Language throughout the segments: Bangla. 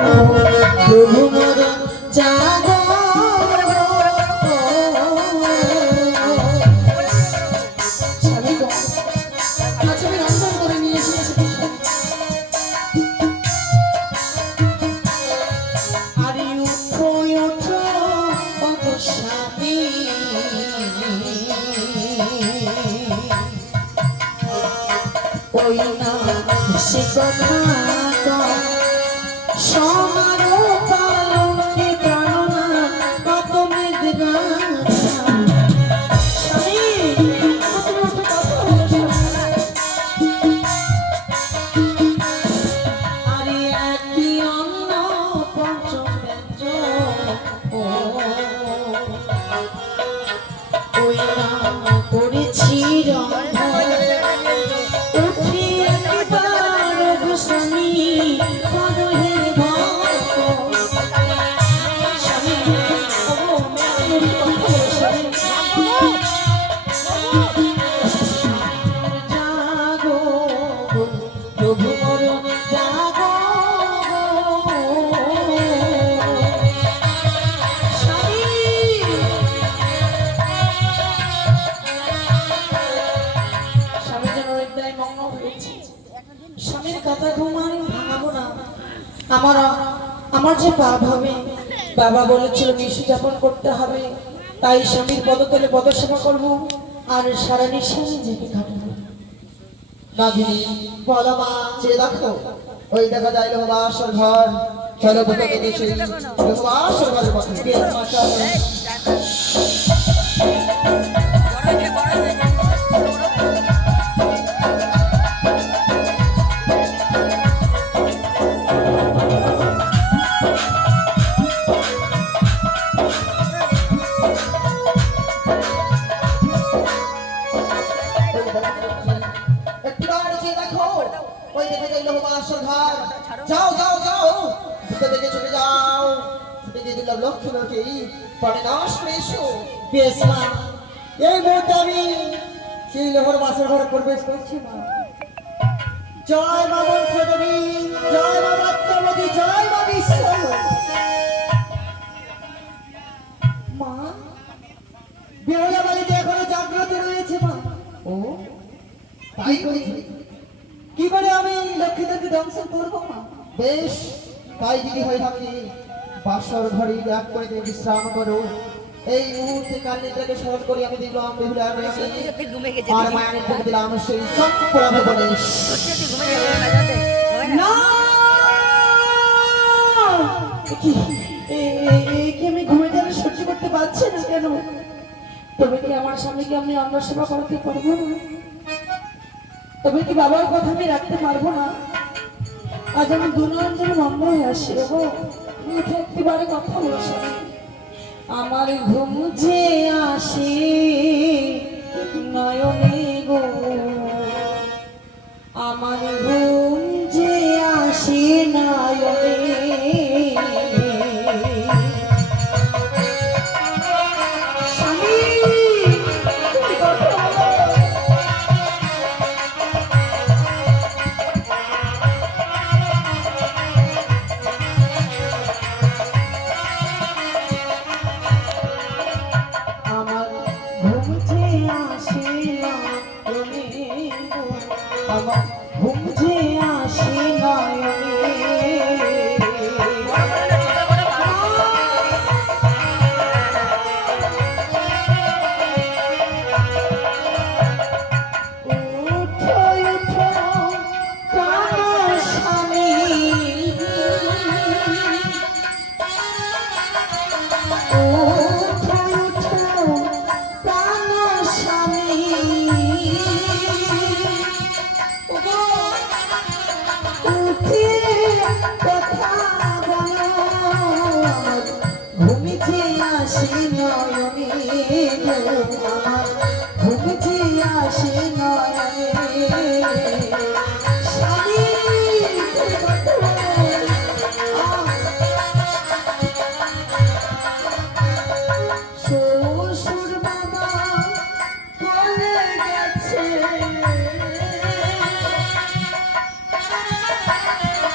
প্রভু মোর জাগো স্বামী গো আজ আমি রন্ধন করে নিয়ে এসেছি আরে উঠো উঠো ওগো স্বামী ওই না সে কথা সমারো পালকে প্রাণনা কত মেঘনা আরে একই অন্ন পঞ্চম ওই নাম করেছি স্বামীর কথা ঘুম আমি ভাঙাবো না আমার যে পাপ হবে বাবা বলেছিল নিশি যাপন করতে হবে তাই স্বামীর পদতলে পদসেবা করবো আর সারা নিশি জেগে কাটাবো নাগিনী বলো মা যে দেখো ওই দেখা যায় লোহবাসর ঘর চলো কোথাও দেখেছি লোহবাসর ঘরের কথা যাও যাও যাও দেখে চলে যাও দিলাম লক্ষ্য লোকে পরে নাশ করে এসো বেশ মা এই মুহূর্তে আমি সেই লোহর বাসর ঘরে প্রবেশ করছি মা জয় মা বংশদেবী জয় মা বাত্যবতী জয় মা বিশ্ব মা বেহুলা বাড়িতে এখনো জাগ্রত রয়েছে মা ও তাই করি কি করে আমি লক্ষ্মীদেরকে দংশন করবো মা বেশ তাই যদি হয়ে থাকে বাসর ঘরে এক করে দিয়ে বিশ্রাম করো এই মুহূর্তে কান্নিটাকে স্মরণ করি আমি দেখলাম বেহুলা আর মায়ানের থেকে দিলাম সেই চক্রাবে গণেশ না কি আমি ঘুমে গেলে সহ্য করতে পারছি না কেন তবে কি আমার স্বামীকে আমি অন্ন সেবা করাতে পারবো না তবে কি বাবার কথা আমি রাখতে পারবো না আজ আমি দুনিয়ার জন্য বন্ধ হয়ে আসি উঠে একটিবারে কথা বলছি আমার ঘুম যে আসে নয়নে গো আমার ঘুম যে আসে নয়নে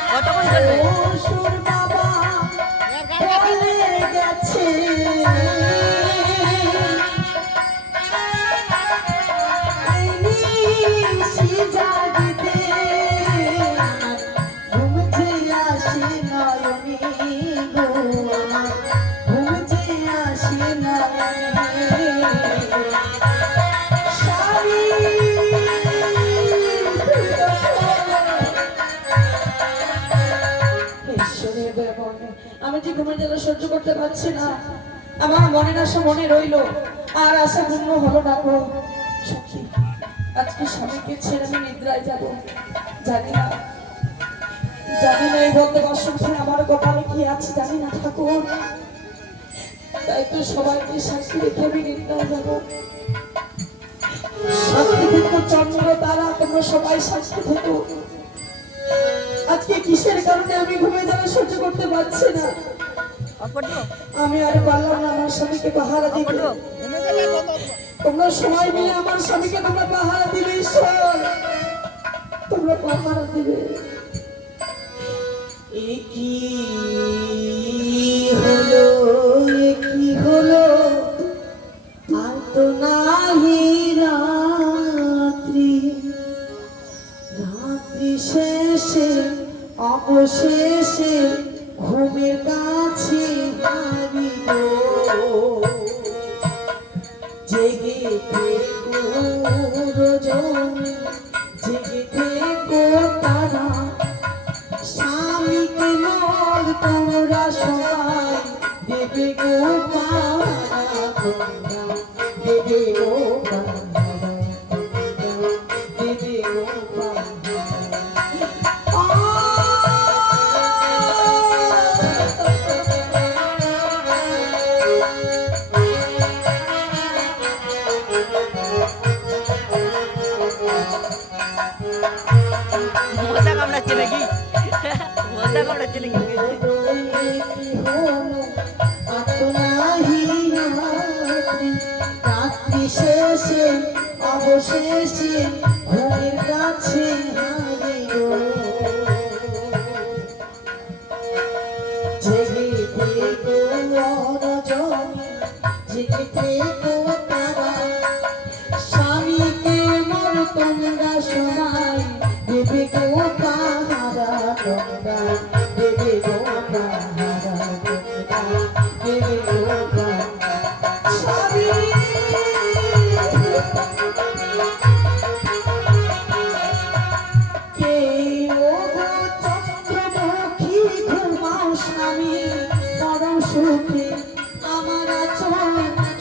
কতক্ষণ চলবে? আমি যে ঘুমের জ্বালা সহ্য করতে পারছি না, আমার মনের আশা মনে রইলো, আর আশা পূর্ণ হলো না গো সখী। আজকে স্বামীকে ছেড়ে আমি নিদ্রায় যাব, জানি না এই বন্ধ বাসন ঘরে আমার কপালে কি আছে জানি না ঠাকুর। তাই তো সবাইকে সাক্ষী রেখে আমি নিদ্রায় যাব। সাক্ষী থেকো চন্দ্র তারা, তোমরা সবাই সাক্ষী থেকো। আজকে কিসের কারণে আমি ঘুমে জ্বালা সহ্য করতে পারছি না, আমি আর পারলাম না আমার স্বামীকে পাহারা দিতে। তোমরা সবাই মিলে আমার স্বামীকে তোমরা পাহারা দিবে, ঈশ্বর তোমরা পাহারা দিবে। কি হলো আর তো নাহি রাত্রি শেষে অবশেষে ঘুমের কাছে হারিল। জেগে থেকো রজনী, জেগে থেকো তারা, স্বামীকে মোর তোমরা সবাই দেবে গো পাহারা, তোমরা দেবে গো পাহারা, দেবে গো পাহারা। মজা কামড়াচ্ছে নাকি? মজা কামড়াচ্ছে নাকি? রাত্রি শেষে অবশেষে ঘুমের কাছে হারিল। জেগে থেকো রজনী, জেগে থেকো তারা, স্বামীকে মোর তোমরা সবাই দেবে গো পাহারা, তোমরা দেবে গো পাহারা, তোমরা দেবে গো পাহারা। স্বামী কে ও গো চন্দ্রমুখী, ঘুমাও স্বামী পরম সুখে, আমার আচল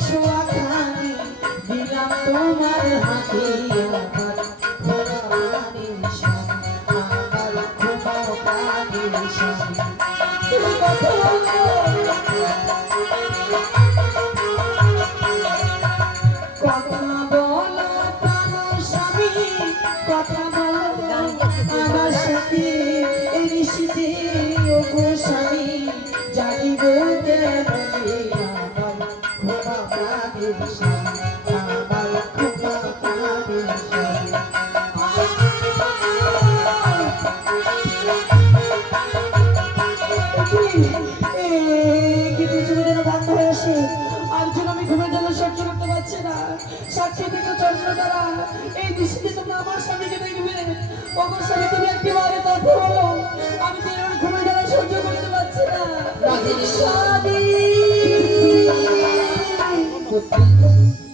শোয়া খানি দিলাম তোমার হাতে, আমার ঘুমা প্রাণের স্বামী, আমার ঘুমা প্রাণের স্বামী। তুমি কথা বলো, কথা বলো প্রাণ স্বামী, কথা বলো আমার সাথে এই নিশীথে ও গো স্বামী, জানিব কেমনে আমার ঘুমা প্রাণের স্বামী, আমার ঘুমা প্রাণের স্বামী। সাক্ষী থেকে চন্দ্র দ্বারা এই দৃষ্টিতে তোমরা আমার স্বামীকে দেখবে। ওগো স্বামী, তুমি একবারে কথা বলো, আমি তো এবার ঘুমে যারা সহ্য করতে পারছি না।